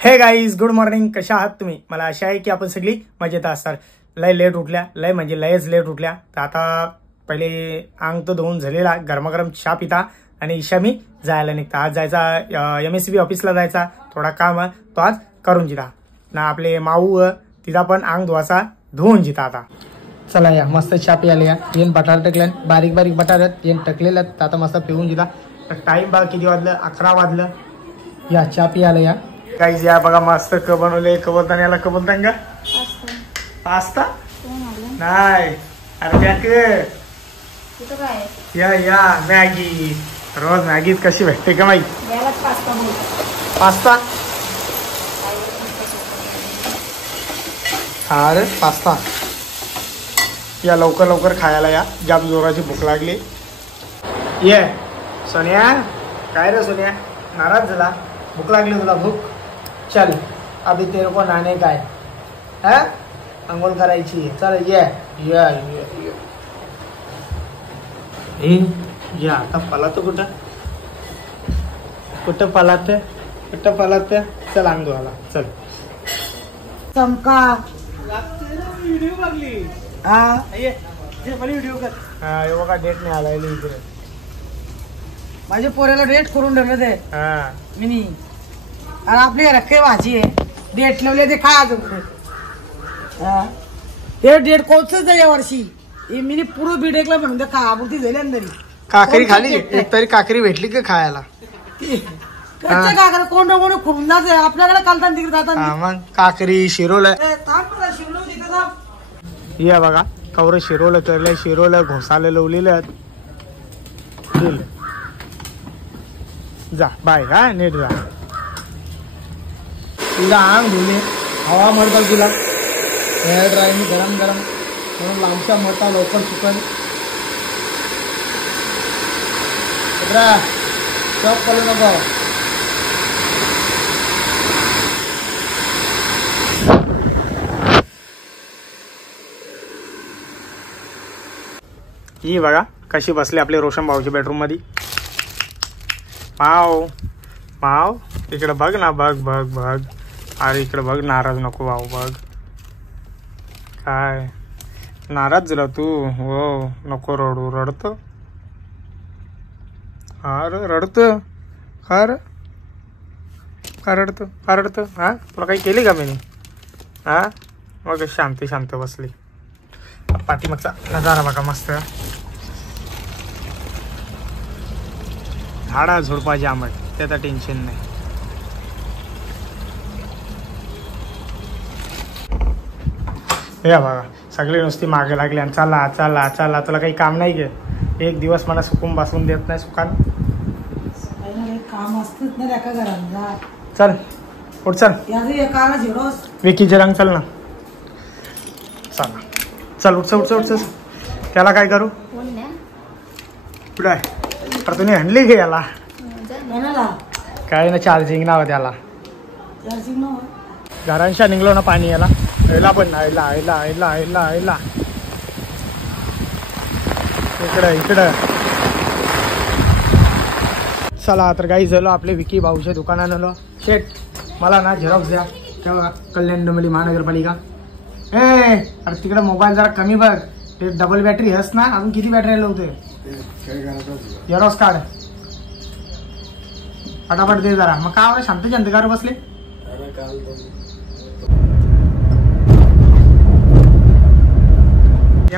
हे guys, good morning. कशा आहात तुम्ही? मला आशा आहे की आपण सगळी मजेत असणार. लय लेट उठल्या, लय म्हणजे लयच लेट उठल्या. तर आता पहिले अंग तो धुवून झालेला, गरमागरम चहा पिता आणि ईशा मी जायला निघता. आज जायचा MSCB ऑफिसला जायचा, थोडा काम आहे तो आज करून जिता ना. आपले माऊ तिचा पण अंग धुवासा धुवून जिता. आता चला या मस्त चहा प्यायला या. येन बटाटा टकल्यान, बारीक बारीक बटाट्यात येन टकलेलं. तर आता मस्त पिऊन जिता. तर टाइम बघा किती वाजलं, 11 वाजलं. या चहा प्यायला या. गाईज या बघा मस्त क बनवले. कबलतान याला कबलतान का पास्ता नाही, अरे या या मॅगी. रोज मॅगीत कशी भेटते का माहिती? पास्ता अरे पास्ता या लवकर लवकर खायला या. जाम जोराची भूक लागली. ये सोनिया, काय रे सोनिया, नाराज झाला? भूक लागली तुला? भूक चल अभी तेरे को नहाने का है, अंघोळ करायची. चल ये या या. आता पलातो कुठं कुठं पलात कुठं पलात. चल अंग धुवायला चल. चमका व्हिडिओ बघली व्हिडिओ कर. हा हे बघा डेट नाही आला इकडे. माझ्या पोऱ्याला डेट करून ठेवलं ते हा मिनी. आणि आपली रखे भाजी आहे, डेट लावले ते खा. ते डेट कोणच या वर्षी मिनी पुरो बिडेकला म्हणून खा बुद्धी झाली अंदरी. काकरी खाली, एक तरी काकरी भेटली का खायला? काकर कोण कोण खुरून जायचं आपल्याकडे कालताना तिकडे जातात. मग काकरी शिरोलं या बघा. कवर शिरोलं करलंय, शिरोलं घोसाले लवलेलं. जा बाय का नीट जा. तुला अंग धुले, हवा मरतात तुला. हेअर ड्रायनी गरम गरम म्हणून लांबचा मरता लवकर सुकन. चॉप करू नको. ही बघा कशी बसली आपले रोशन भाऊच्या बेडरूम मध्ये. माव माव इकडे बघ ना, बघ बघ बघ. अरे इकडे बघ, नाराज नको भाऊ. बघ काय नाराज झाला तू? हो नको रडू. रडतो? अरे रडतो का रे? का रडतो? का रडतो? हा तुला काही केली का मी? हा मग शांती शांत बसली. पाठीमागचा नजारा बघा मस्त. झाडा झुडपा जामट, त्याचं टेन्शन नाही. हे बघा सगळे नुसती मागे लागली आणि चला चला चला. तुला काही काम नाही घे? एक दिवस मला सुकून बसून देत नाही सुकान. काम असत ना एका घरात. चल उठ चल. विकीचे रंग चल ना. चला चल उठ उठ उठ. त्याला काय करू? कुठं आहे? अरे तुम्ही हंडली घे याला. काय ना चार्जिंग नाव त्याला. घरांशा निघलो ना पाणी याला. आयला पण आयला आयला आयला आयला आयला. इकडं इकडं. चला तर काही झालो आपले विकी भाऊच्या दुकानात आलो. शेट मला ना झेरॉक्स द्या तेव्हा कल्याण डोंबिवली महानगरपालिका. अरे तिकडे मोबाईल जरा कमी बघ. ते डबल बॅटरी हस ना, अजून किती बॅटरी होते? झेरॉक्स काढ फटाफट दे जरा. मग काय शांत जंतकार बसले.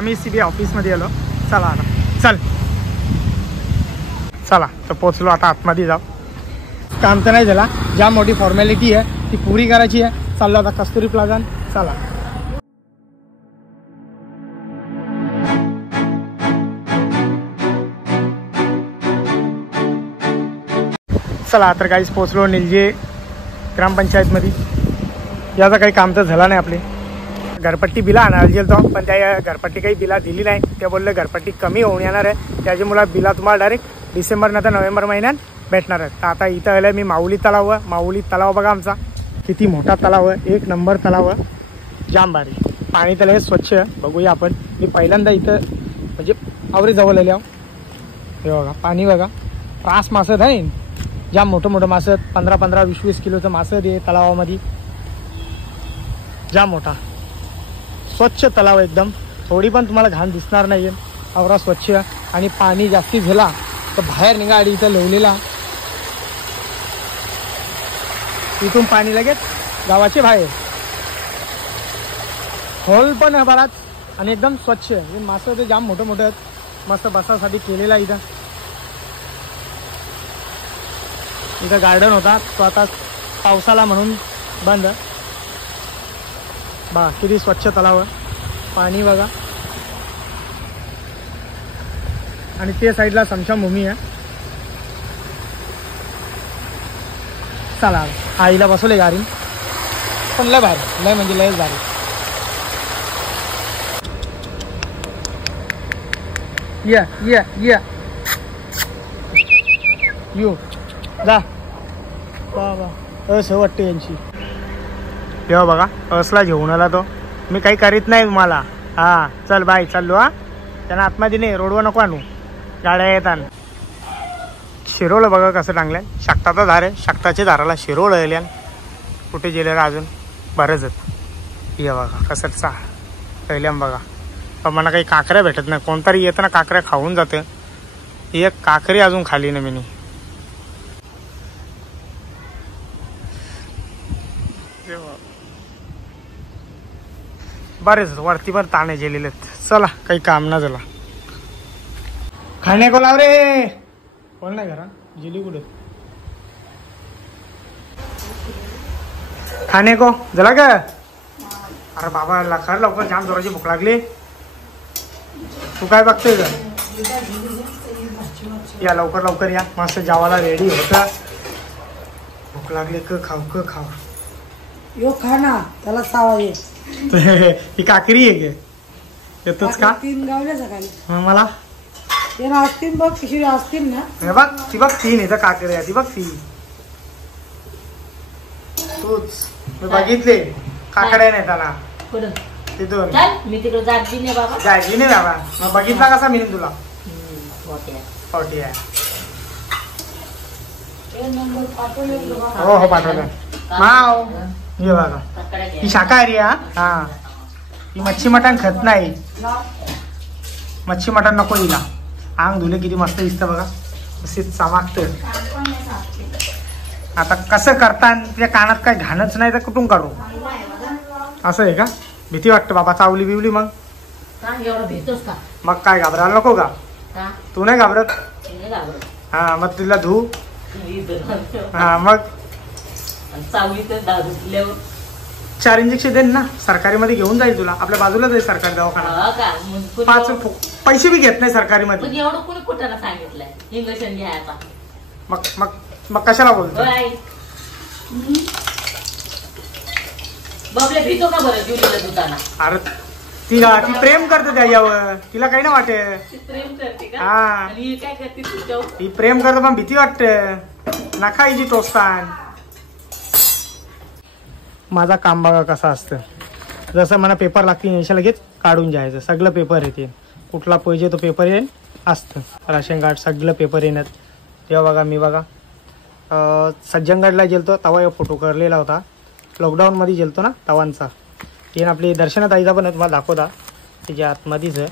MSCB ऑफिस मध्ये आलो. चला आता चल. चला तर पोचलो. आता आतमध्ये जाऊ. काम तर नाही झाला, ज्या मोठी फॉर्मॅलिटी आहे ती पुरी करायची आहे. चाललो आता कस्तुरी प्लाझा. चला चला तर काहीच पोचलो निलजे ग्रामपंचायतमध्ये. याचं काही काम तर झालं नाही. आपले घरपट्टी बिला आणायला गेलो होतो, पण त्या घरपट्टी काही बिला दिली नाही. ते बोलले घरपट्टी कमी होऊन येणार आहे, त्याच्यामुळे बिला तुम्हाला डायरेक्ट डिसेंबर नंतर नोव्हेंबर महिन्यात भेटणार आहे. तर आता इथं आलं मी माऊली तलाव. माऊली तलाव बघा आमचा किती मोठा तलाव आहे. एक नंबर तलाव आहे, जाम भारी. पाणी त्याला हे स्वच्छ बघूया आपण. मी पहिल्यांदा इथं म्हणजे आवरी जवळ आले आहो. हे बघा पाणी बघा, रास मासत आहे. जाम मोठं मोठं मासं, 15-15, 20-20 किलोचं मासं ते तलावामध्ये. जाम मोठा स्वच्छ तलाव एकदम, थोडी पण तुम्हाला घाण दिसणार नाही. आवरा स्वच्छ आणि पाणी जास्ती झाला तर बाहेर निघा. आणि इथं लिवलेला इथून पाणी लगेच गावाचे बाहेर. खोल पण आहे बराच आणि एकदम स्वच्छ. हे मासं ते जाम मोठं मोठं आहेत, मस्त बसासाठी केलेला. इथं गार्डन होता तो आता पावसाला म्हणून बंद. बा किती स्वच्छ तलाव, पाणी बघा. आणि ते साईडला समशानभूमी आहे. चला आईला बसवले गाडी, पण लय भारी, लय म्हणजे लयच भारी. या या या यू जा असं वाटतं यांची. तेव्हा बघा असला घेऊन आला तो. मी काही करीत नाही तुम्हाला. हा चल बाय, चाललो. हा त्यांना आतमध्ये नाही, रोडवर नको आणू, गाड्या येतात. शिरोलं बघा कसं टांगलं, शाक्ताचा धार आहे, शाक्ताच्या धाराला शिरोळ येल्या. कुठे गेलेलं अजून बरंच आहेत. ये बघा कसं पहिल्या बघा. पण मला काही काकऱ्या भेटत नाही, कोणतरी येतं ना काकऱ्या खाऊन जातं. एक काकरी अजून खाली ना मी. बरेच वरती पण ताणे गेलेले आहेत. चला काही काम ना झाला. खाणे को लाव रे, कोण नाही घरा गेली कुठे. खाणे को झाला का. अरे बाबा लवकर लवकर, जाम जोराची भूक लागली. तू काय बघतोय का. या लवकर लवकर या, मस्त जेवायला रेडी होता. भूक लागली, क खाऊ खाऊ. यो खा ना, त्याला सावा ये. ही काकरी आहे का, येतोच का. 3 गावल्या सकाळी मला ते असतील बघ, किती असतील ना. बघ ती, बघ 3 येतं काकरी आहे ती, बघ ती. तूच मी बघितले काकड्या नाही त्याला तिथून. मी तिकडे जागी नाही बाबा, जायची नाही बाबा. मग बघितला कसा मी तुला. फोर्टी आहे. हो हो पाठवलं. माव ये बघा, ही शाकाहारी आहे. हा ही मच्छी मटण खात नाही, मच्छी मटण नको हिला. अंग धुले किती मस्त दिसतं बघा, असे चमाकत. आता कसं करता, त्या कानात काय घाणच नाही तर कुठून काढू. असं आहे का. भीती वाटतं बाबा, चावली बिवली मग. मग काय घाबरायला नको का. तू नाही घाबरत. हा मग तुला धू. हा मग 4 इंजेक्शन देईन ना, सरकारी मध्ये घेऊन जाईल तुला. आपल्या बाजूलाच आहे सरकारी दवाखाना. 5 पैसे बी घेत नाही सरकारी मध्ये. एवढं कोणी कुठं सांगितलंय इंजेक्शन घ्यायचा. मग मग मग कशाला बोलतो. बाबले भीतो का बरं जुलीला दुताना. अरे ती प्रेम करते त्याच्यावर, तिला काही नाही वाटत. प्रेम करते का. हा आणि काय करते तुझ्यावर. ती प्रेम करते पण भीती वाटते. नका हिची टोस्तान. माझा काम बघा कसा असतं. जसं मला पेपर लागतील याच्या लगेच काढून जायचं. सगळं पेपर येते, कुठला पाहिजे तो पेपर येईल असतं. राशन कार्ड सगळं पेपर येणार. तेव्हा बघा मी बघा सज्जनगडला गेलतो तेव्हा फोटो करलेला होता. लॉकडाऊनमध्ये गेलतो ना तवांचा. येईन आपली दर्शनात आईचा पण तुम्हाला दाखवता, त्याच्या आतमध्येच आहे.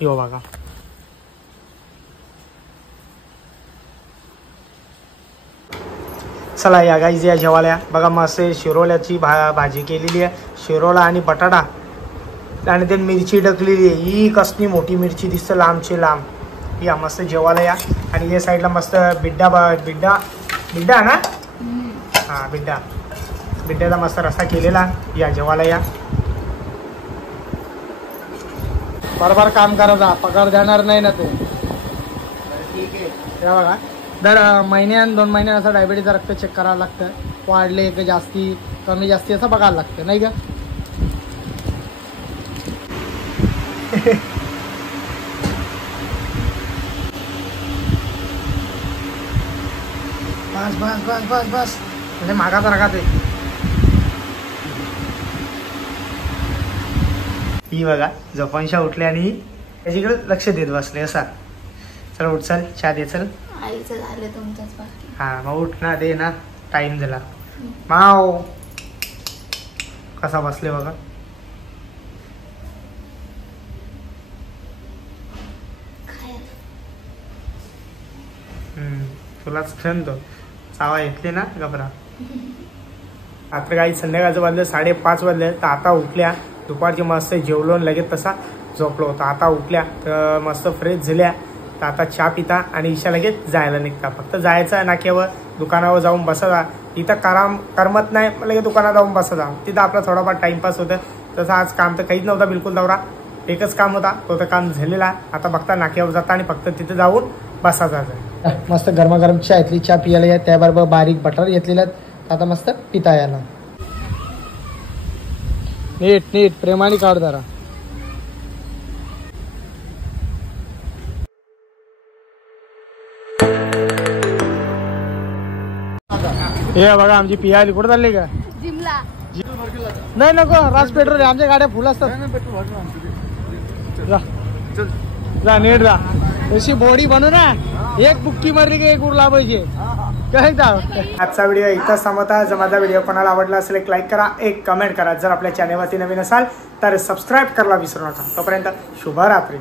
यो बघा चला या गाईज या जेवायला. बघा मस्त शिरोल्याची भाजी केलेली आहे. शिरोला आणि बटाटा आणि ते मिरची डकलेली आहे. ही कसली मोठी मिरची दिसतं, लांबची लांब. या मस्त जेवायला या. आणि या साईडला मस्त बिड्डा बिड्डा ना. हां बिड्ड्याचा मस्त रस्सा केलेला. या जेवायला या. बरोबर काम करायचा, पगार देणार नाही ना तो. ठीक आहे. बघा दर महिन्यान 2 महिन्यान असं डायबिटीजचं रक्त चेक करावं लागतं. वाढले का जास्ती कमी जास्ती असं बघायला लागतं नाही का. बस बस बस बस बस म्हणजे मागाचा रगात आहे. ही बघा जपानशा उठले आणि त्याच्याकडे लक्ष देत बसले असा. चल उठ चल चहा दे चल. आईचं झालं तुमचंच बाकी. हा मग उठ ना, दे ना, टाइम झाला. माव कसा बसले बघा. तुलाच छंद चावा घेतली ना घबरा. रात्र काही संध्याकाळचं वाजलं 5:30 वाजले. तर आता उठल्या, दुपारची मस्त जेवलो लगेच तसा झोपलो होतो. आता उठल्या तर मस्त फ्रेश झाल्या. तर आता चहा पिता आणि ईशा लगेच जायला निघता. फक्त जायचं नाक्यावर, दुकानावर जाऊन बसा. इथं करमत नाही, लगेच दुकानात जाऊन बसा. तिथं आपला थोडाफार टाइमपास होतं. तसं आज काम तर काहीच नव्हता बिलकुल दौरा. एकच काम होता, तो तर काम झालेला. आता बघता नाक्यावर जाता आणि फक्त तिथं जाऊन बसा जायचं. मस्त गरमागरम चहा घेतली, चहा पियाला या, त्याबरोबर बारीक बटर घेतलेला. आता मस्त पिता याला. नीट नीट प्रेमाने काढ जरा. हे बघा आमची पिया आली. कुठं चालली का? जिमला. नाही नको, राज पेट्रोल आहे, आमच्या गाड्या फुल असतात. जा नीट जा. अशी बॉडी बनू ना, एक बुक्की मारली की एक उरला पाहिजे. काय आजचा व्हिडिओ इथंच थांबवता. जर माझा व्हिडिओ कोणाला आवडला असेल एक लाईक करा, एक कमेंट करा. जर आपल्या चॅनलवरती नवीन असाल तर सबस्क्राईब करायला विसरू नका. तोपर्यंत शुभरात्री.